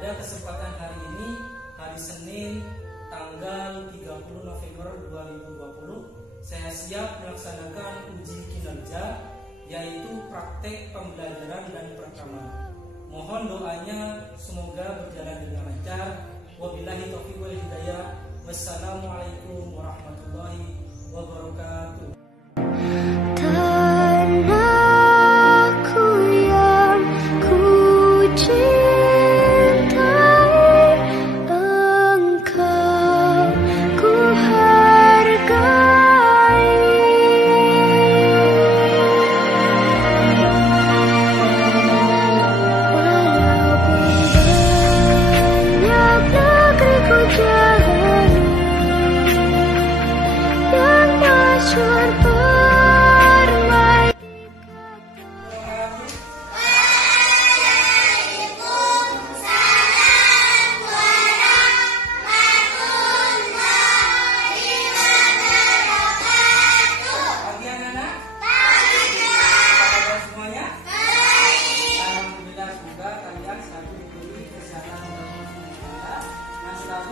Pada kesempatan hari ini, hari Senin, tanggal 30 November 2020, saya siap melaksanakan uji kinerja, yaitu praktek pembelajaran dan perekaman. Mohon doanya semoga berjalan dengan lancar. Wabillahi taufiq wal hidayah. Wassalamualaikum warahmatullahi wabarakatuh. Tanahku yang ku cintai, engkau ku hargai. Walaupun banyak negeri ku jalani, yang masyhur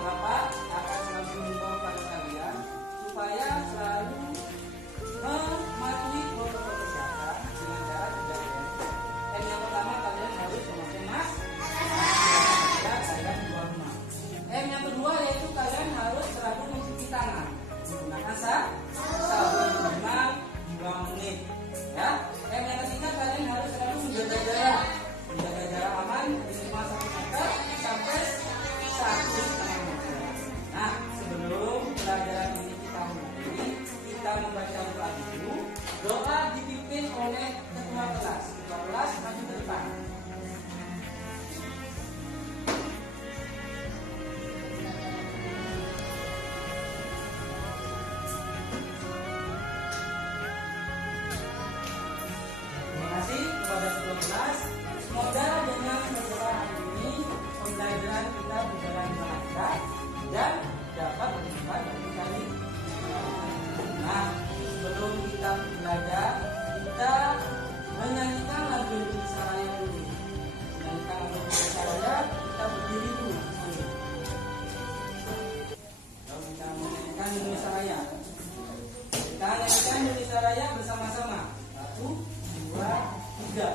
Bapak akan selalu mengimbau pada kalian supaya selalu mematuhi protokol kesehatan dengan cara 3M. Yang pertama, kalian harus memakai masker dan saya keluar rumah. Yang kedua yaitu kalian harus selalu mencuci tangan menggunakan sabun minimal 2 menit. Ya. Yang ketiga, kalian harus selalu menjaga jarak aman minimal 1 meter sampai 1,5 meter. Nah, sebelum pelajaran ini kita mulai, kita membaca doa dulu. Doa dipimpin oleh ketua kelas. Ketua kelas maju ke depan. Terima kasih kepada ketua kelas. Semoga dengan doa hari ini pembelajaran kita berjalan lancar dan dapat bermanfaat bagi kalian. Nah, sebelum kita belajar, kita menyanyikan lagu Indonesia Raya dulu. Menyanyikan lagu Indonesia Raya, kita berdiri dulu. Kalau kita menyanyikan Indonesia Raya, kita nyanyikan Indonesia Raya bersama-sama. 1, 2, 3.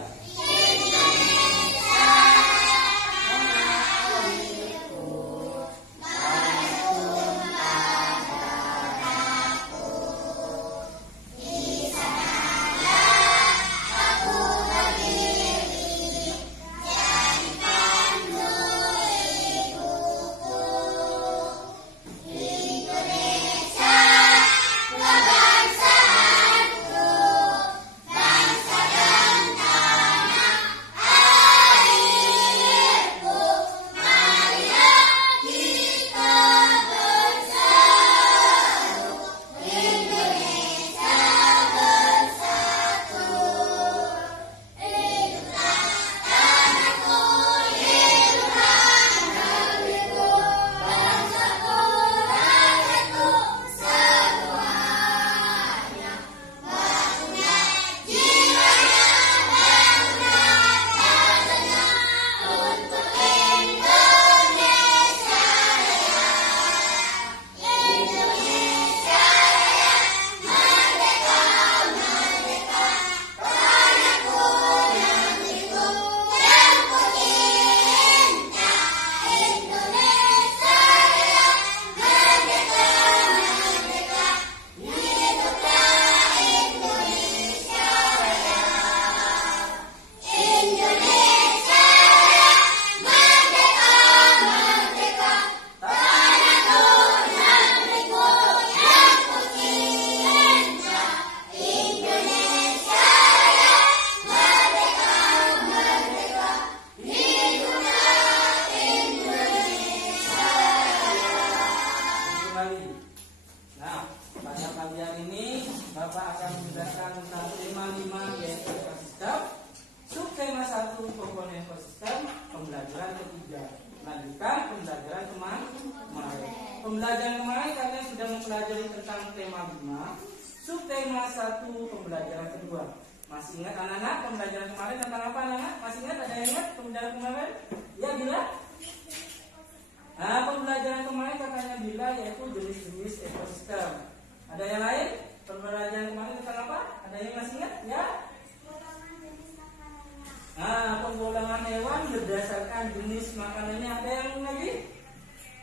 Bapak akan menjelaskan tentang tema 5 yaitu ekosistem, subtema 1 komponen ekosistem, pembelajaran ketiga. Lanjutkan pembelajaran kemarin. Pembelajaran kemarin kalian sudah mempelajari tentang tema 5, subtema 1 pembelajaran kedua. Masih ingat anak-anak pembelajaran kemarin tentang apa anak-anak? Masih ingat? Ada yang ingat pembelajaran kemarin? Ya Bila? Nah, pembelajaran kemarin katanya Bila yaitu jenis-jenis ekosistem. Ada yang lain? Pembelajaran kemarin tentang apa? Ada yang masih ingat? Ya? Nah, penggolongan hewan berdasarkan jenis makanannya. Ada yang lagi?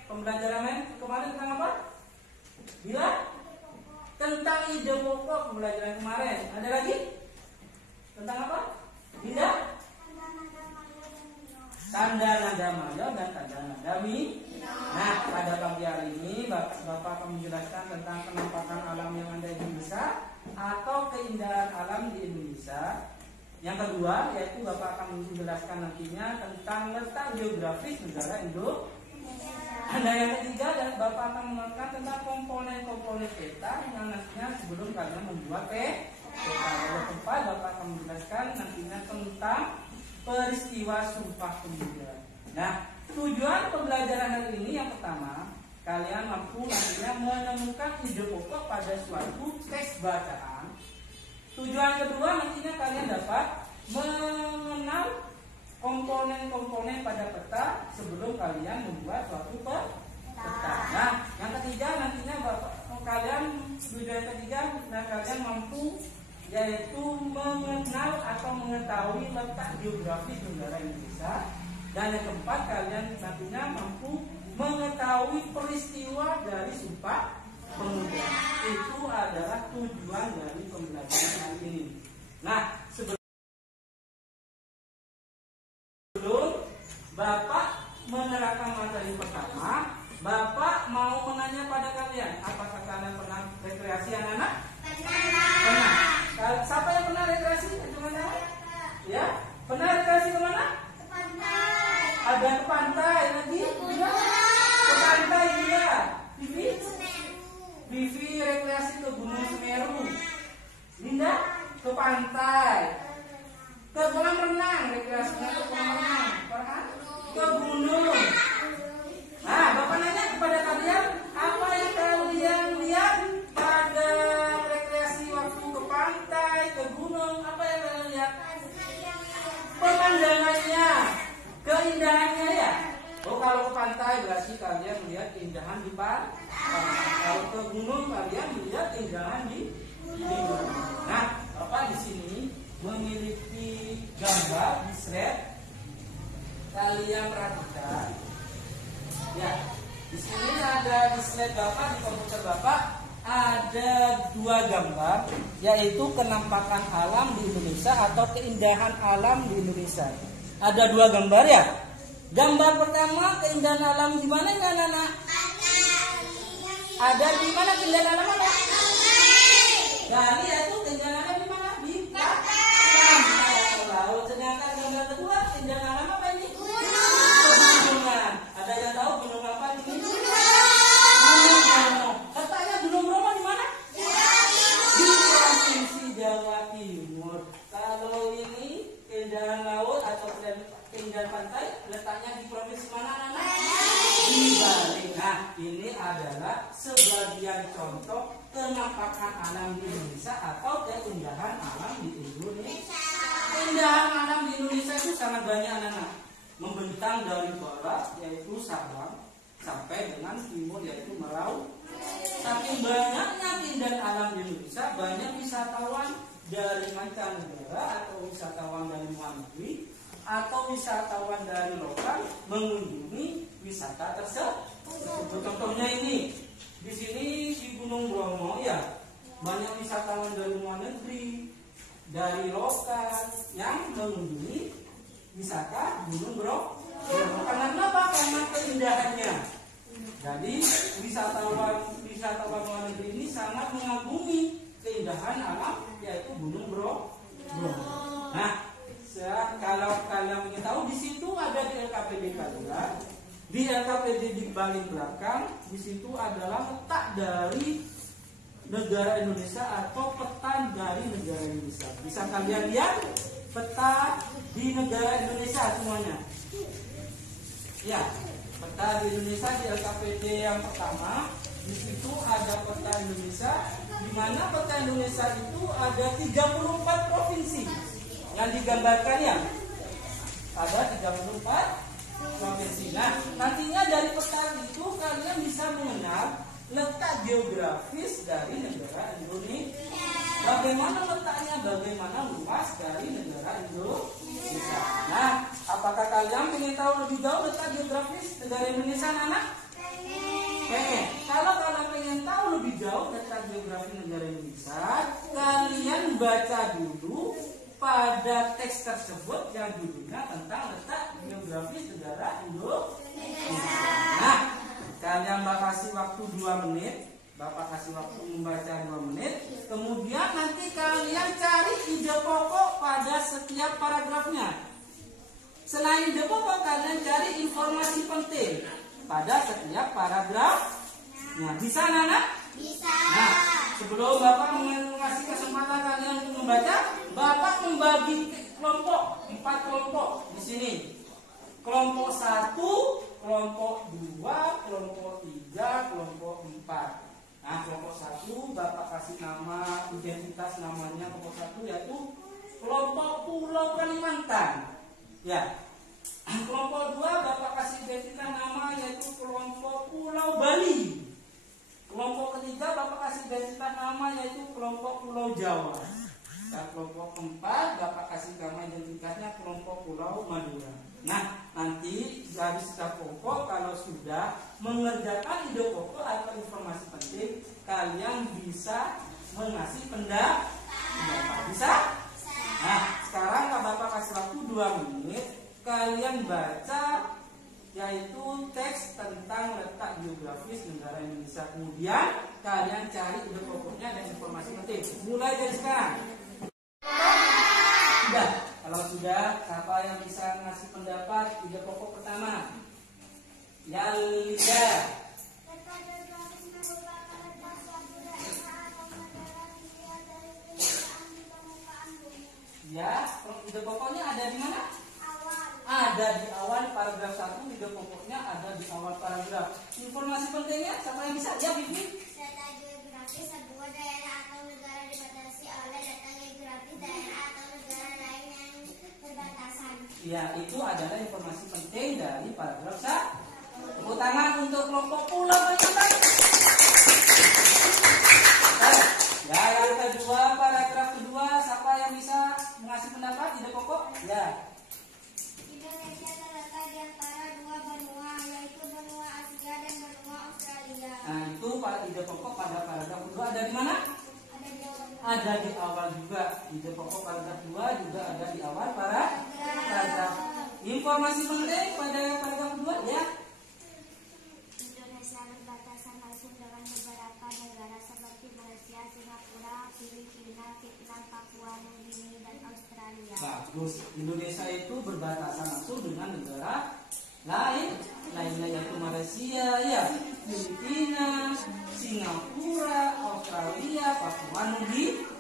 Pembelajaran kemarin tentang apa? Bila? Tentang ide pokok pembelajaran kemarin. Ada lagi? Tentang apa? Bila? Tanda nada maya dan tanda nada mi. Nah, pada pagi hari ini Bapak akan menjelaskan tentang penampakan alam yang ada di Indonesia atau keindahan alam di Indonesia. Yang kedua, yaitu Bapak akan menjelaskan nantinya tentang letak geografis negara Indonesia. Ada yang ketiga, dan Bapak akan menerangkan tentang komponen-komponen peta yang nantinya sebelum kalian membuat peta. Yang keempat, Bapak akan menjelaskan nantinya tentang peristiwa Sumpah Pemuda. Nah, tujuan pembelajaran hari ini yang pertama, kalian mampu nantinya menemukan ide pokok pada suatu teks bacaan. Tujuan kedua, nantinya kalian dapat mengenal komponen-komponen pada peta sebelum kalian membuat suatu peta. Nah, yang ketiga nantinya kalian tujuan ketiga, nah kalian mampu yaitu mengenal atau mengetahui letak geografis negara Indonesia. Dan yang keempat, kalian nantinya mampu mengetahui peristiwa dari Sumpah Pemuda. Itu adalah tujuan dari pembelajaran hari ini. Nah, sebelum Bapak menerangkan materi pertama, Bapak mau menanya pada kalian, apakah kalian pernah rekreasi anak-anak? Pernah. Siapa yang pernah rekreasi? Kemana? Ya, pernah rekreasi kemana? Ke pantai. Ada ke pantai lagi? Ke pantai juga. Vivi rekreasi ke Gunung Semeru. Linda ke pantai. Ke kolam renang, rekreasinya ke kolam renang. Pernah? Ke gunung. Nah, Bapak nanya kepada kalian, apa yang kalian lihat pada rekreasi waktu ke pantai, ke gunung? Apa yang kalian lihat? Pemandangannya, keindahannya ya. Oh, kalau ke pantai berarti kalian melihat keindahan di pantai. Kalau ke gunung kalian melihat keindahan di gunung. Nah, Bapak di sini memiliki gambar di slide. Kalian perhatikan. Ya, di sini ada di slide Bapak, di komputer Bapak ada dua gambar, yaitu kenampakan alam di Indonesia atau keindahan alam di Indonesia. Ada dua gambar ya. Gambar pertama keindahan alam di mana ya anak-anak? Ada di mana keindahan alam apa? Dari itu keindahan alam di mana? Di pantai atau laut. Sedangkan gambar kedua keindahan alam apa ini? Gunungan. Ada yang tahu gunung apa ini? Gunung Bromo. Katanya Gunung Bromo di mana? Di Provinsi Jawa Timur. Kalau ini keindahan laut atau keindahan pantai letaknya di provinsi mana anak-anak? Di Bali. Nah, ini adalah sebagian contoh kenampakan alam di Indonesia atau keindahan alam di Indonesia. Keindahan alam di Indonesia itu sangat banyak anak-anak. Membentang dari barat yaitu Sabang sampai dengan timur yaitu Merauke. Saking banyaknya keindahan alam di Indonesia, banyak wisatawan dari mancanegara atau wisatawan dari luar negeri atau wisatawan dari lokal mengunjungi wisata tersebut. Contohnya ini, di sini di Gunung Bromo ya, banyak wisatawan dari luar negeri, dari lokal yang mengunjungi wisata Gunung Bromo. Karena apa? Karena keindahannya. Jadi wisatawan luar negeri ini sangat mengagumi keindahan alam yaitu Gunung Bromo. Nah, kalau kalian ingin tahu, di situ ada di LKPD kalian, di LKPD di paling belakang, di situ adalah letak dari negara Indonesia atau peta dari negara Indonesia. Bisa kalian lihat peta di negara Indonesia semuanya. Ya, peta di Indonesia di LKPD yang pertama, di situ ada peta Indonesia, di mana peta Indonesia itu ada 34 provinsi. yang digambarkan ya ada 34 provinsi. Nah, nantinya dari peta itu kalian bisa mengenal letak geografis dari negara Indonesia. Bagaimana letaknya, bagaimana luas dari negara Indonesia. Nah, apakah kalian ingin tahu lebih jauh letak geografis negara Indonesia, anak? Pengen. Kalau kalian pengen tahu lebih jauh letak geografi negara Indonesia, kalian baca dulu pada teks tersebut yang judulnya tentang letak geografis negara Indonesia. Nah, kalian kasih waktu 2 menit. Bapak kasih waktu membaca 2 menit. Kemudian nanti kalian cari ide pokok pada setiap paragrafnya. Selain ide pokok, kalian cari informasi penting pada setiap paragraf. Nah, bisa anak? Bisa. Nah, sebelum Bapak mengasih kesempatan kalian untuk membaca, Bapak membagi kelompok 4 kelompok di sini. Kelompok 1, kelompok 2, kelompok 3, kelompok 4. Nah, kelompok 1 Bapak kasih nama, identitas namanya kelompok 1 yaitu kelompok Pulau Kalimantan. Ya. Kelompok 2 Bapak kasih identitas nama yaitu kelompok Pulau Bali. Kelompok ketiga Bapak kasih identitas nama yaitu kelompok Pulau Jawa. Dan kelompok 4 Bapak kasih nama identitasnya kelompok Pulau Madura. Nah, nanti dari setiap kelompok kalau sudah mengerjakan ide pokok atau informasi penting, kalian bisa mengasih pendapat. Bisa? Nah, sekarang Bapak kasih waktu 2 menit. Kalian baca yaitu teks tentang letak geografis negara Indonesia. Kemudian kalian cari ide pokoknya dan informasi penting. Mulai dari sekarang. Sudah. Kalau sudah, siapa yang bisa ngasih pendapat ide pokok pertama? Yalida. Ya, ide pokoknya ada di mana? Ada di awal paragraf 1, ide pokoknya ada di awal paragraf. Informasi pentingnya, siapa yang bisa? Ya, Bibi. Letak geografis sebuah daerah atau negara dibatasi oleh letak geografis daerah atau negara lain yang berbatasan. Ya, itu adalah informasi penting dari paragraf 1. Tepuk tangan untuk kelompok Pulau Kalimantan. Ya, yang kedua, paragraf kedua, siapa yang bisa mengasih pendapat ide pokok? Ya. Indonesia terletak di antara 2 benua, yaitu benua Asia dan benua Australia. Nah, itu ide pokok pada paragraf kedua ada di mana? Ada di Ada di awal juga. Ide pokok paragraf 2 juga ada di awal paragraf. Informasi penting pada paragraf kedua ya. Indonesia berbatasan langsung dengan beberapa negara seperti Malaysia, Singapura, Filipina, Vietnam, Papua Nugini, dan Australia. Bagus. Indonesia itu berbatasan langsung dengan negara lainnya yaitu Malaysia, ya, Filipina, Singapura, Australia, Papua Nugini.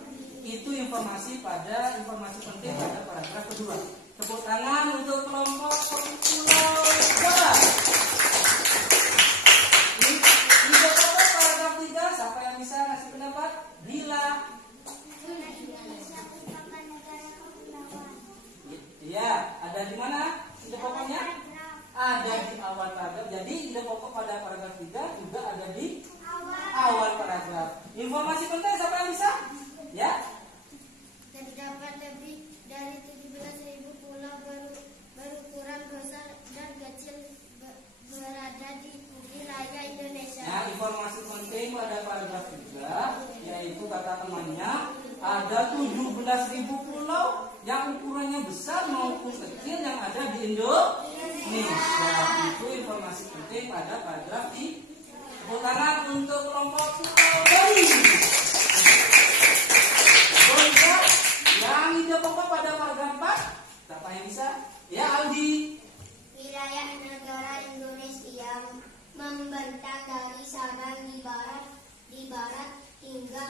Itu informasi penting pada paragraf kedua. Tepuk tangan untuk kelompok Pulau Jawa. Ide pokok paragraf 3, siapa yang bisa ngasih pendapat? Bila. Indonesia merupakan negara kepulauan. Iya, ada di mana ide pokoknya? Ada di awal paragraf. Jadi ide pokok pada paragraf 3 juga ada di awal paragraf. Informasi penting siapa yang bisa? Ya. Terdapat lebih dari 17.000 pulau berukuran besar dan kecil berada di wilayah Indonesia. Nah, informasi penting pada paragraf 3 yaitu kata temannya ada 17.000 pulau yang ukurannya besar maupun kecil yang ada di Indonesia. Itu informasi penting pada paragraf 3. Tepuk tangan untuk kelompok Pulau Bali. Yang ide pokok pada paragraf 4, siapa yang bisa? Ya, Aldi. Wilayah negara Indonesia membentang dari Sabang di barat hingga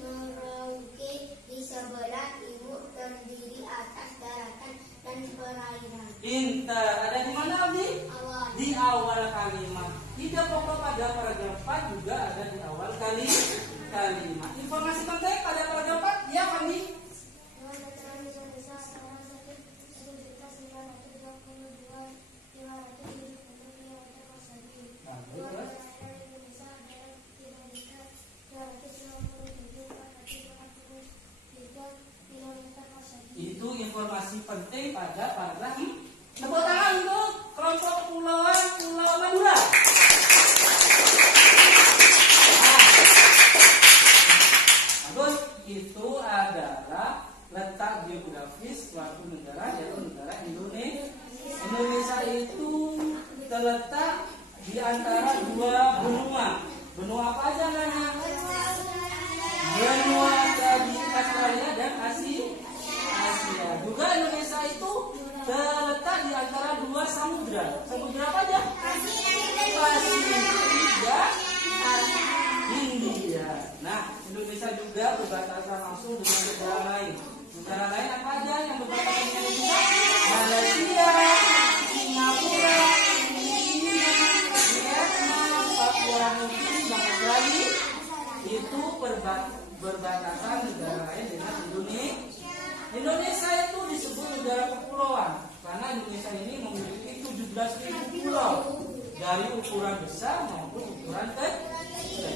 Merauke di sebelah timur, terdiri atas daratan dan perairan. Pintar. Ada di mana, Aldi? Awal. Di awal kalimat. Ide pokok pada paragraf 4 juga ada di awal kalimat. Informasi penting pada paragraf 4, ya, Aldi. informasi penting pada paragraf. Tepuk tangan untuk kelompok kepulauan Pulau Madura. Bagus, itu adalah letak geografis suatu negara, yaitu negara Indonesia. Indonesia itu terletak di antara dua benua. Benua apa aja Nana? Benua di Australia dan Asia. Juga Indonesia itu terletak di antara dua samudra. Samudra apa aja? Pasifik dan India. Nah, Indonesia juga berbatasan langsung dengan negara lain. Negara lain apa aja yang berbatasan dengan Indonesia? Malaysia, Singapura, Filipina, Vietnam, Papua Nugini, dan Australia. Itu berbatasan negara lain dengan Indonesia. Indonesia itu disebut negara kepulauan karena Indonesia ini memiliki 17.000 pulau dari ukuran besar maupun ukuran kecil.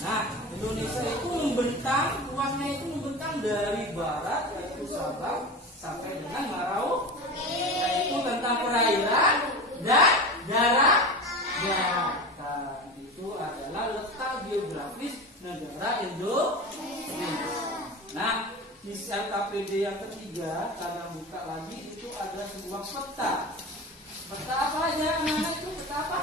Nah, Indonesia itu membentang, luasnya itu membentang dari barat yaitu Sabang sampai dengan Merauke, yaitu tentang perairan dan daratan. Itu adalah letak geografis negara Indonesia. Nah, di LKPD yang ketiga, cara buka lagi itu ada sebuah peta. Peta apa aja? Mana itu peta apa?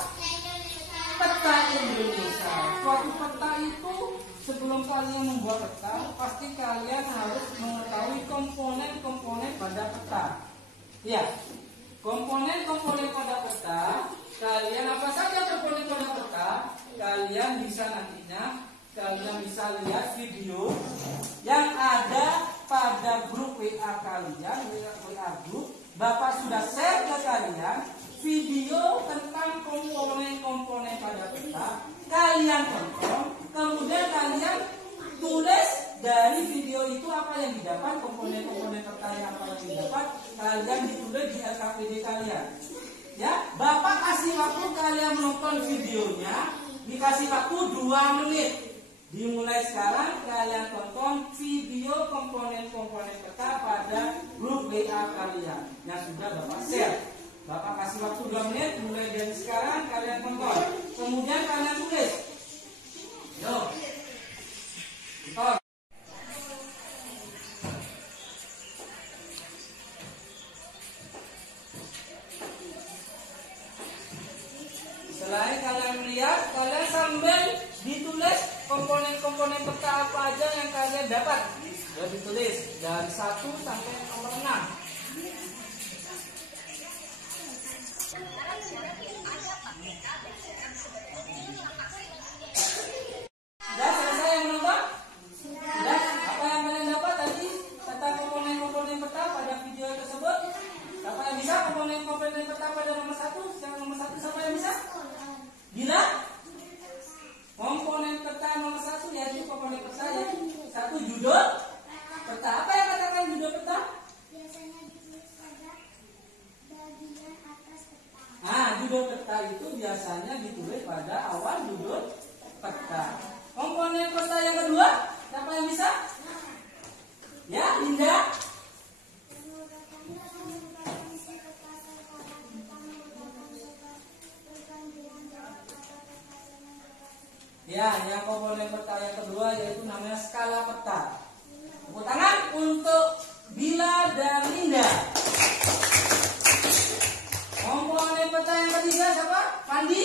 Peta Indonesia. Suatu peta itu sebelum kalian membuat peta, pasti kalian harus mengetahui komponen-komponen pada peta. Ya, komponen-komponen pada peta. Kalian apa saja komponen pada peta? Kalian bisa nantinya kalian bisa lihat video yang ada pada grup WA kalian, WA grup. Bapak sudah share ke kalian video tentang komponen-komponen pada peta. Kalian tonton, kemudian kalian tulis dari video itu apa yang didapat, komponen-komponen peta yang apa yang didapat, kalian ditulis di LKPD kalian. Ya, Bapak kasih waktu kalian menonton videonya, dikasih waktu 2 menit. Dimulai sekarang kalian tonton video komponen-komponen peta pada grup WA kalian yang sudah Bapak share. Bapak kasih waktu 2 menit, mulai dari sekarang kalian tonton. Kemudian kalian tulis. Yo. Tonton. Selain kalian melihat, kalian sambil ditulis komponen-komponen peta apa aja yang kalian dapat. Sudah ditulis dari 1 sampai nomor 6. Sudah selesai yang menonton? Sudah? Apa yang kalian dapat tadi tentang komponen-komponen peta pada video tersebut? Siapa yang bisa komponen-komponen peta pada nomor 1? Yang nomor 1 siapa yang bisa? Bila? Komponen peta nomor 1 yaitu komponen peta yang 1 judul peta. Apa yang katakan judul peta? Biasanya ditulis pada bagian atas peta. Nah, judul peta itu biasanya ditulis pada awal judul peta. Komponen peta yang kedua, siapa yang bisa? Ya, Linda. Ya, yang komponen peta yang kedua yaitu namanya skala peta. Tepuk tangan untuk Bila dan Linda. Komponen peta yang ketiga siapa? Pandi?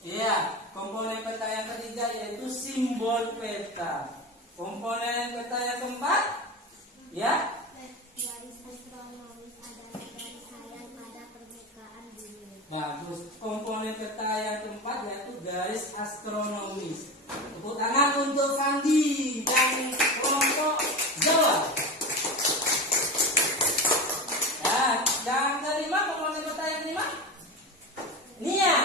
Iya, komponen peta yang ketiga yaitu simbol peta. Komponen peta yang keempat? Ya. Garis astronomis adalah garis hayal pada permukaan bumi. Bagus. Komponen peta yang keempat yaitu garis astronomis. Tepuk tangan untuk Fandi dan kelompok Jawa. Dan yang kelima, komponen peta yang kelima, Nia.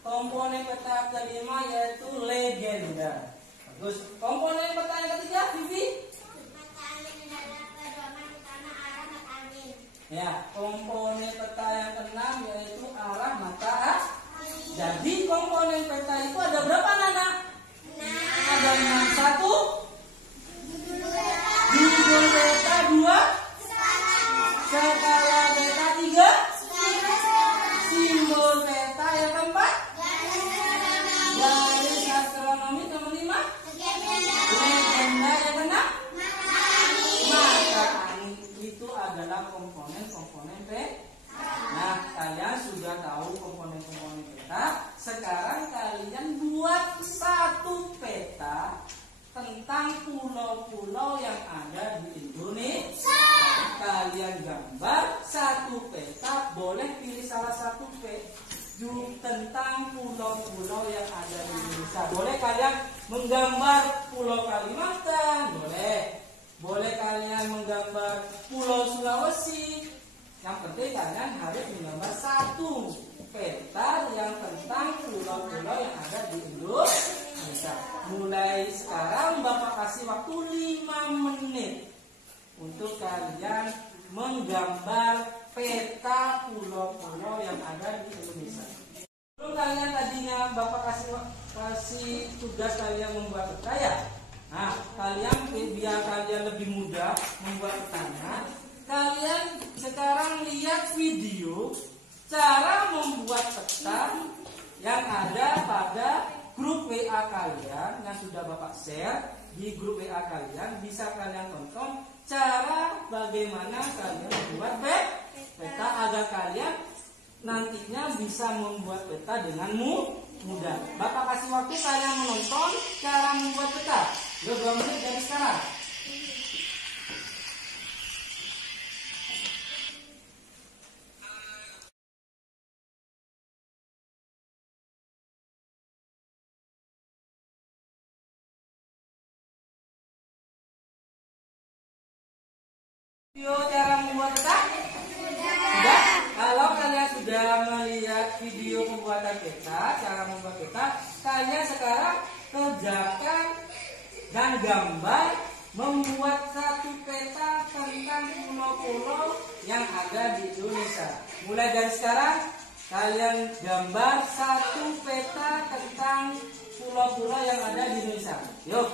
Komponen peta kelima yaitu legenda. Bagus. Komponen peta yang ketiga, Vivi. Ya, komponen peta yang keenam yaitu arah mata boleh pilih salah satu tentang pulau-pulau yang ada di Indonesia. Boleh kalian menggambar Pulau Kalimantan, boleh kalian menggambar Pulau Sulawesi. Yang penting kalian harus menggambar satu peta yang tentang pulau-pulau yang ada di Indonesia. Mulai sekarang Bapak kasih waktu 5 menit untuk kalian menggambar peta pulau-pulau yang ada di Indonesia. Sebelum kalian tadinya Bapak kasih tugas kalian membuat peta ya. Nah, kalian biar kalian lebih mudah membuat petanya, kalian sekarang lihat video cara membuat peta yang ada pada grup WA kalian yang sudah Bapak share di grup WA kalian. Bisa kalian tonton cara bagaimana kalian membuat peta agar kalian nantinya bisa membuat peta dengan mudah. Bapak kasih waktu kalian menonton cara membuat peta. 2 menit dari sekarang. Video cara membuat peta? Sudah? Kalau kalian sudah melihat video pembuatan peta, cara membuat peta, kalian sekarang kerjakan dan gambar membuat satu peta tentang pulau-pulau yang ada di Indonesia. Mulai dari sekarang, kalian gambar satu peta tentang pulau-pulau yang ada di Indonesia. Yuk,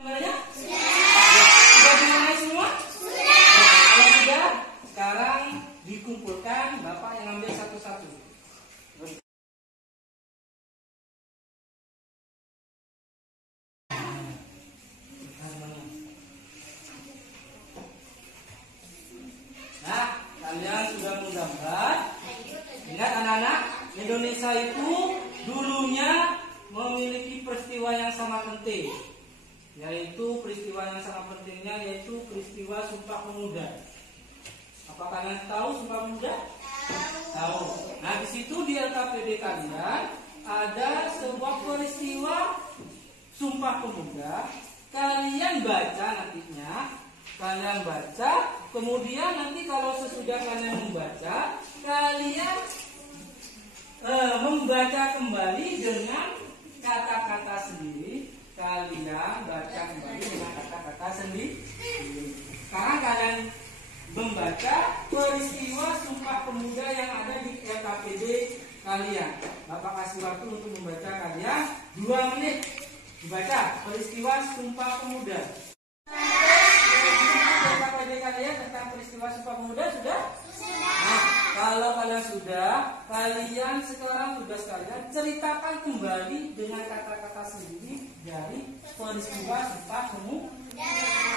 gambarnya? Sudah dimulai semua? Kalau sudah, sekarang dikumpulkan, Bapak yang ambil satu-satu. Nah, kalian sudah menggambar. Ingat anak-anak, Indonesia itu dulunya memiliki peristiwa yang sangat penting. Yaitu peristiwa yang sangat pentingnya yaitu peristiwa Sumpah Pemuda. Apa kalian tahu Sumpah Pemuda? Tahu. Nah, di situ di LKPD kalian ada sebuah peristiwa Sumpah Pemuda. Kalian baca nantinya, kalian baca, kemudian nanti kalau sesudah kalian membaca, kalian membaca kembali dengan kata-kata sendiri. Kalian baca kembali dengan kata-kata sendiri. Sekarang kalian membaca peristiwa Sumpah Pemuda yang ada di LKPD kalian. Bapak kasih waktu untuk membaca kalian 2 menit. Dibaca peristiwa Sumpah Pemuda. LKPD kalian tentang peristiwa Sumpah Pemuda sudah? Nah, kalau kalian sudah, kalian sekarang tugas kalian ceritakan kembali dengan kata-kata sendiri dari peristiwa Sumpah Pemuda.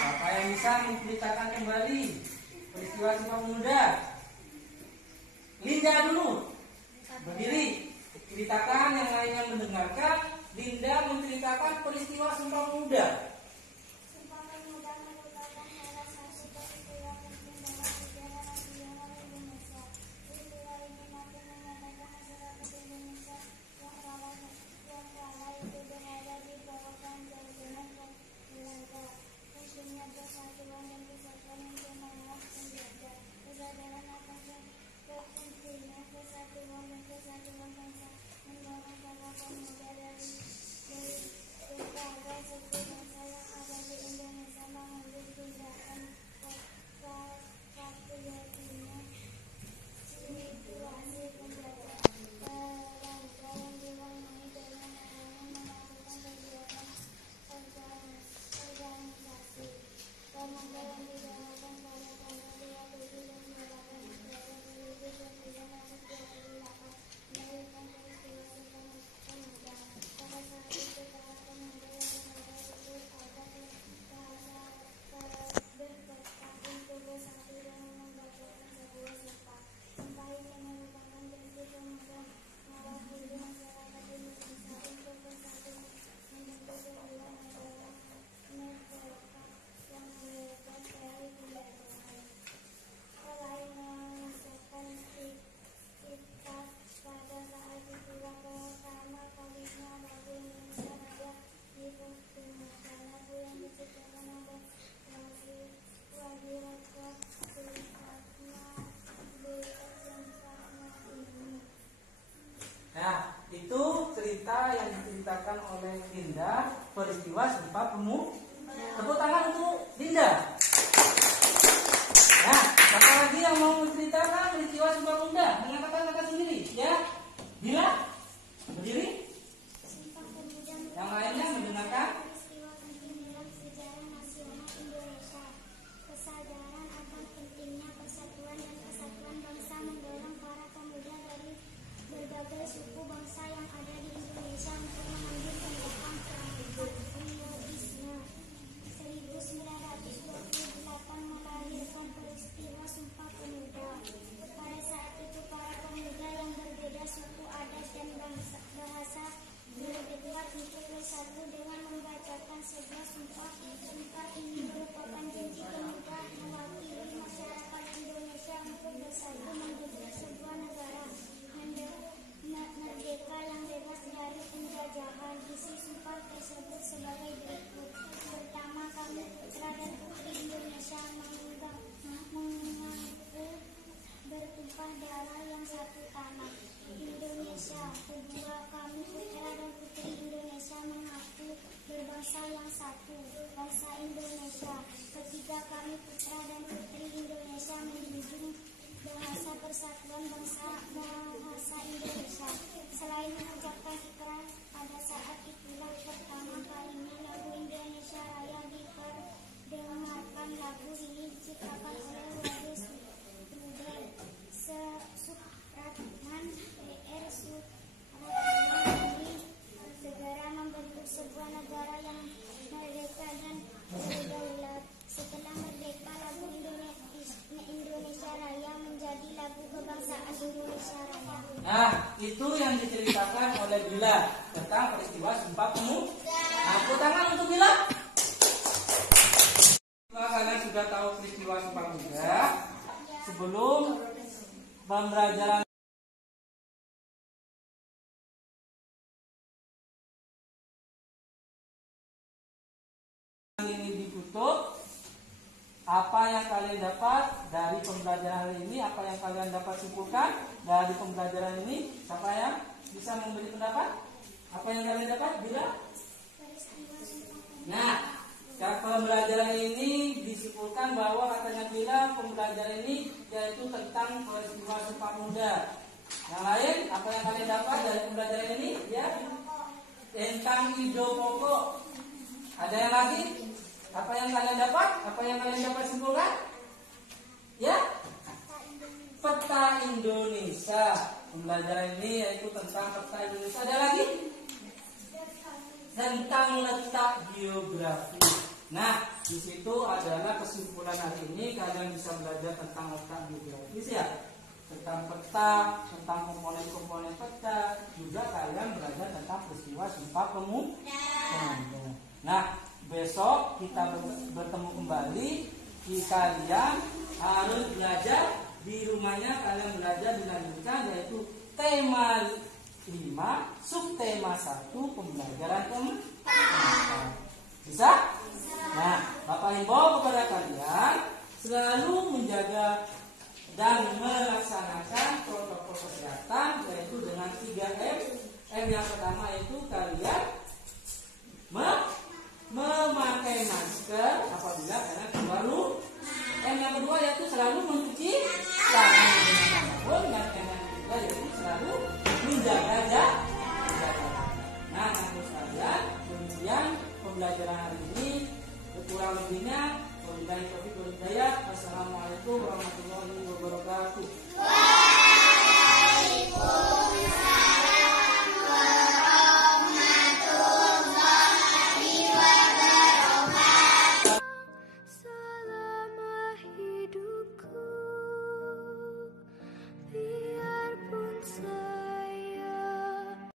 Apa yang bisa menceritakan kembali peristiwa Sumpah Pemuda? Linda dulu, berdiri, ceritakan, yang lainnya mendengarkan. Linda menceritakan peristiwa Sumpah Pemuda. Sumpah Pemuda merupakan salah satu peristiwa penting dalam sejarah nasional Indonesia. Peristiwa ini mampu menyatakan masyarakat Indonesia yang kala itu berada di bawah penjajahan Belanda. Musuhnya persatuan dan kesatuan yang menawan penjajah. Kesadaran akan pentingnya persatuan dan kesatuan bangsa mendorong para pemuda dari berbagai suku bangsa oleh Dinda peristiwa Sumpah Pemuda. Tepuk tangan untuk Dinda. Nah, siapa lagi yang mau menceritakan peristiwa Sumpah Pemuda? Mengatakan kata sendiri, ya? Bila berdiri. Sumpah Pemuda Yang lainnya mendengarkan. peristiwa penting dalam sejarah nasional Indonesia. Kesadaran akan pentingnya persatuan dan kesatuan bangsa mendorong para pemuda dari berbagai suku bangsa yang ada di Indonesia untuk mengambil tindakan komunisme. 1928 melahirkan peristiwa Sumpah Pemuda. Pada saat itu para pemuda yang berbeda suku, adat, dan bahasa berdebat untuk bersatu dengan membacakan sebuah sumpah. Sumpah ini merupakan janji pemuda mewakili masyarakat Indonesia untuk bersatu membentuk sebuah negara merdeka yang bebas dari penjajahan. Isi sumpah tersebut sebagai berikut. Pertama, kami putra dan putri Indonesia mengaku bertumpah darah yang satu tanah Indonesia. Kedua, kami putra dan putri Indonesia mengaku berbangsa yang satu, bangsa Indonesia. Ketiga, kami putra dan putri Indonesia menjunjung bahasa persatuan bangsa Indonesia. Selain mengucapkan ikrar, pada saat itulah pertama kalinya lagu Indonesia Raya diperdengarkan. Lagu ini diciptakan oleh Wahyu Rudel Supratman. PR Supratman ini segera membentuk sebuah negara yang merdeka dan berdaulat. Setelah merdeka, lagu Indonesia Raya menjadi lagu kebangsaan Indonesia Raya. Nah, itu yang diceritakan oleh Bila tentang peristiwa Sumpah Pemuda. Nah, tepuk tangan untuk Bila. Kalian sudah tahu peristiwa Sumpah Pemuda. Sebelum pembelajaran ini ditutup, apa yang kalian dapat dari pembelajaran hari ini? Apa yang kalian dapat simpulkan dari pembelajaran ini? Siapa yang bisa memberi pendapat? Apa yang kalian dapat? Bila? Nah, pembelajaran ini disimpulkan bahwa katanya Bila pembelajaran ini yaitu tentang peristiwa Sumpah Pemuda. Yang lain, apa yang kalian dapat dari pembelajaran ini? Ya, tentang ide pokok. Ada yang lagi? Apa yang kalian dapat? Apa yang kalian dapat simpulkan? Ya, peta Indonesia. Pembelajaran ini yaitu tentang peta Indonesia. Ada lagi? Tentang letak geografi. Nah, di situ adalah kesimpulan hari ini. Kalian bisa belajar tentang letak geografis ya, tentang peta, tentang komponen-komponen peta. Juga kalian belajar tentang peristiwa Sumpah Pemuda. Nah, besok kita bertemu kembali. Kalian harus belajar di rumahnya. Kalian belajar dilanjutkan yaitu tema 5, subtema 1, pembelajaran keempat. Bisa? Nah, Bapak himbau kepada kalian selalu menjaga dan melaksanakan protokol kesehatan yaitu dengan 3M. M yang pertama itu kalian memakai masker apabila kalian keluar rumah. M yang kedua yaitu selalu mencuci tangan dengan sabun. Dan M yang ketiga yaitu selalu menjaga jarak. Nah, maksud kalian demikian pembelajaran hari ini. Kurang lebihnya, wabillahi taufiq wal hidayah. Wassalamualaikum warahmatullahi wabarakatuh.